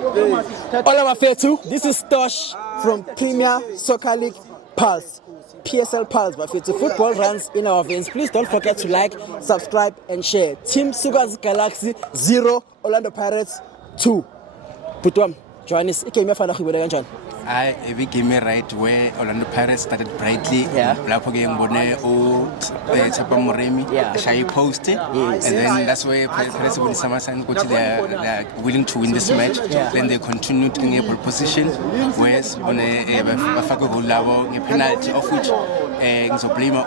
All fair too. This is Tosh from Premier Soccer League Pulse. PSL Pulse, but football runs in our veins. Please don't forget to like, subscribe, and share. Team Sugar's Galaxy 0, Orlando Pirates 2. Putwam, Johannes, I came here for the I became right where Orlando Pirates started brightly. Lapho ke ngibone Tshepo Moremi Shai post, and then that's where Pirates won some sign go to they are willing to win this match. Then they continued in a pole position where on a bafaka goal labo penalty of which ngizoblame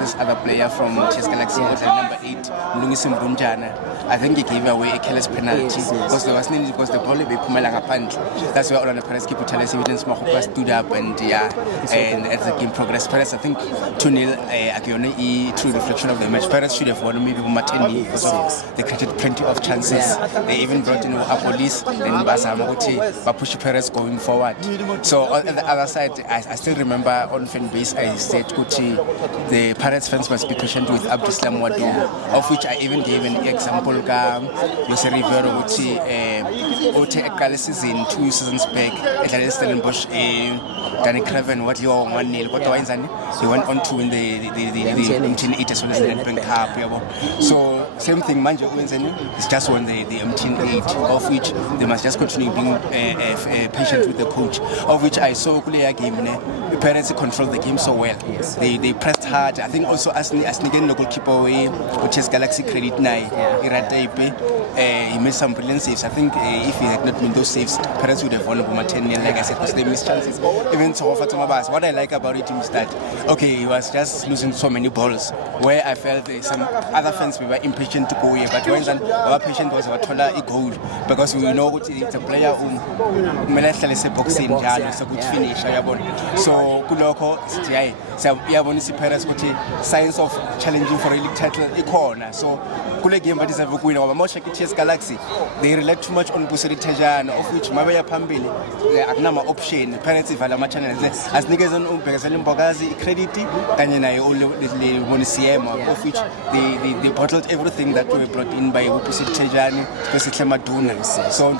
this other player from Chess Galaxy number 8 Mlungisi Mrunjana. I think he gave away a careless penalty because there was because the ball bephumela ngaphandle. That's where Orlando Pirates keep Utales evidence Mahopa stood up and as the game progressed, Pirates I think 2-0 Akione true reflection of the match. Pirates should have won maybe Mateni because they created plenty of chances. They even brought in a police and Basamaguti push Pirates going forward. So on the other side, I still remember on fan base I said Kuti the Pirates fans must be patient with Abdislam Wadu, of which I even gave an example Jose Rivero Kuti Ote Ekale season 2 seasons back at Stellenbosch Danny Craven what you 1-0 what he went on to win the MTN8 as well as the Nedbank Cup. So same thing Manje wins and it's just won the MTN8, of which they must just continue being patient with the coach, of which I saw Kulea game the Pirates controlled the game so well. They pressed hard. I think also as Nigen the goalkeeper away, which is Galaxy credit nai he made some brilliant saves. I think if he had not made those saves, Pirates would have won over 10-0, like I said, because they missed chances. Even so, what I like about it is that he was just losing so many balls. Where I felt some other fans were impatient to go here, but when our patient was a goal because we know it's a player who boxing so good finish. So Kuloko is Pirates signs of challenging for a league title corner. So Kule game but is a Chess Galaxy. They rely too much on Busiri Tejan, of which Mabaya Pambili, the Agnama option, Pirates Valama channel as niggas on Umpegasalim Bogazi, credit, and I only of which they bottled everything that we brought in by Busiri Tejan, especially Maduna. So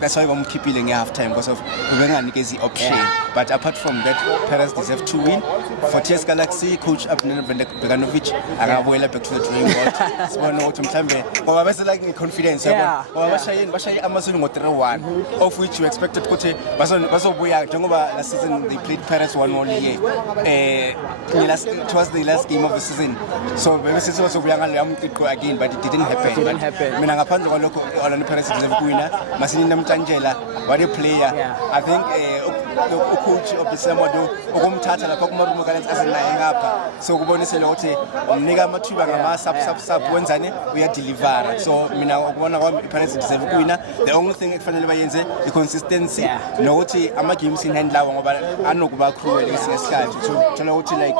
that's why I'm keeping half time because of the option. But apart from that, Pirates deserve to win. For Chess Galaxy, coach Abner Beganovic, I go back to the drawing board. So no to Mtambe. But I like confidence. Amazon of which you expected Coach Baso Boya, Jongoba last season they played Pirates one more year. It was the last game of the season. So maybe since also we could go again, but it didn't happen. Minangapando local Orlando Pirates deserve winner. Masini Angela, what a player. I think the coach of the Samodo, Ogumtata, the Pokemon as a lying up. So Bonisalote, Nega Matuba, sub, Wenzane, we are delivered. So Mina, one of our parents is a winner. The only thing the consistency, Noti, Amakim in hand Lawa, Anokuba crew, and to Noti like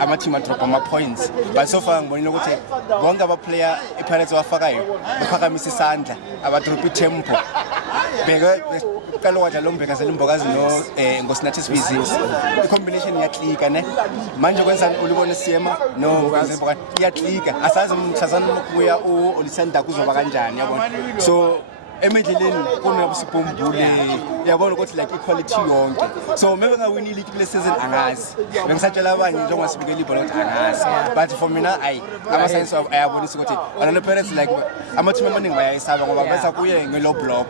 Amatima points. But so far, when you look at one of a player, a parents of Fagai, the Pakamisi Santa, about to repeat tempo. The combination yatliga ne manje kwenza ulibona siyema no yatliga asazi mthazana kuya olisanda kuzoba kanjani yabona so emidleleni kunobusipombule yabona ukuthi like equality yonke so maybe ngawini league season angazi bengisatshela abanye njengoba sibikela ibhola ukuthi angazi but for mina ama science of ayabonisa ukuthi Orlando Pirates like ama team amaningi bayayisaba ngoba bese kuye ngelow block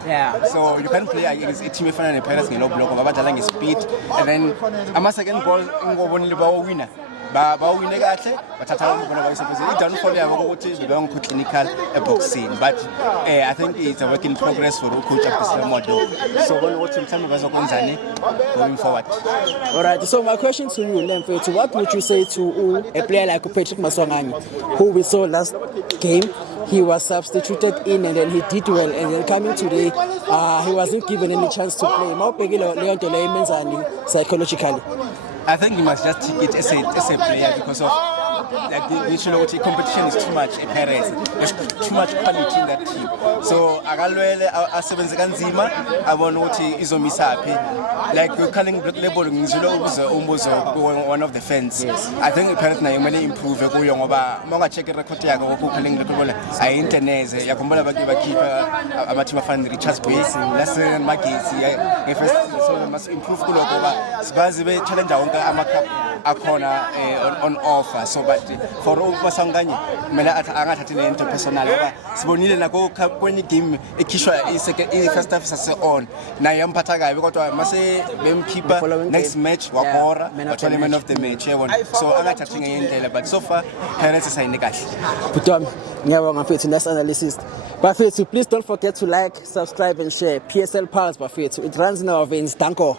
so you can play against a team efana ne Pirates ngelow block ngoba badlala ngespeed and then ama second ball ngobonile bawo winner bawine kahle bathatha ukubona bayisebenzisa i-downfall yabo ukuthi belong clinical boxing but I think it's a work in progress for coach Abdislam Wadu so ukuthi mthembe bazokwenzani going forward. All right, so my question to you Lemfethu, what would you say to a player like Patrick Maswanganyi who we saw last game? He was substituted in and then he did well and then coming today he wasn't given any chance to play psychologically. I think he must just take it as a player because of like the competition is too much Pirates. There's too much quality in that team. So akalwele asebenze kanzima abona ukuthi izomisa phi. Like ukhaling level ngizilo umbuzo one of the fans. I think Pirates nayo kumele improve kuyo ngoba uma check record yakhe ukhaling level ayinteneze yakhumbula bakhipha ama team afana Richards Bay lesson Magesi first so must improve kuloko ngoba sibazi be challenge wonke ama cup akhona on offer so but for ubasanganye kumele angathathi lento personal ngoba sibonile nako kwenye game ekhishwa i-first half sase on naye yamphatha kabi kodwa mase bemkhipha next match wakora wathole man of the match yabona so angathathi ngendlela but so far Pirates isayine kahle Butwami ngiyabonga mfethu that's analysis bafethu please don't forget to like subscribe and share PSL Pulse bafethu it runs in our veins danko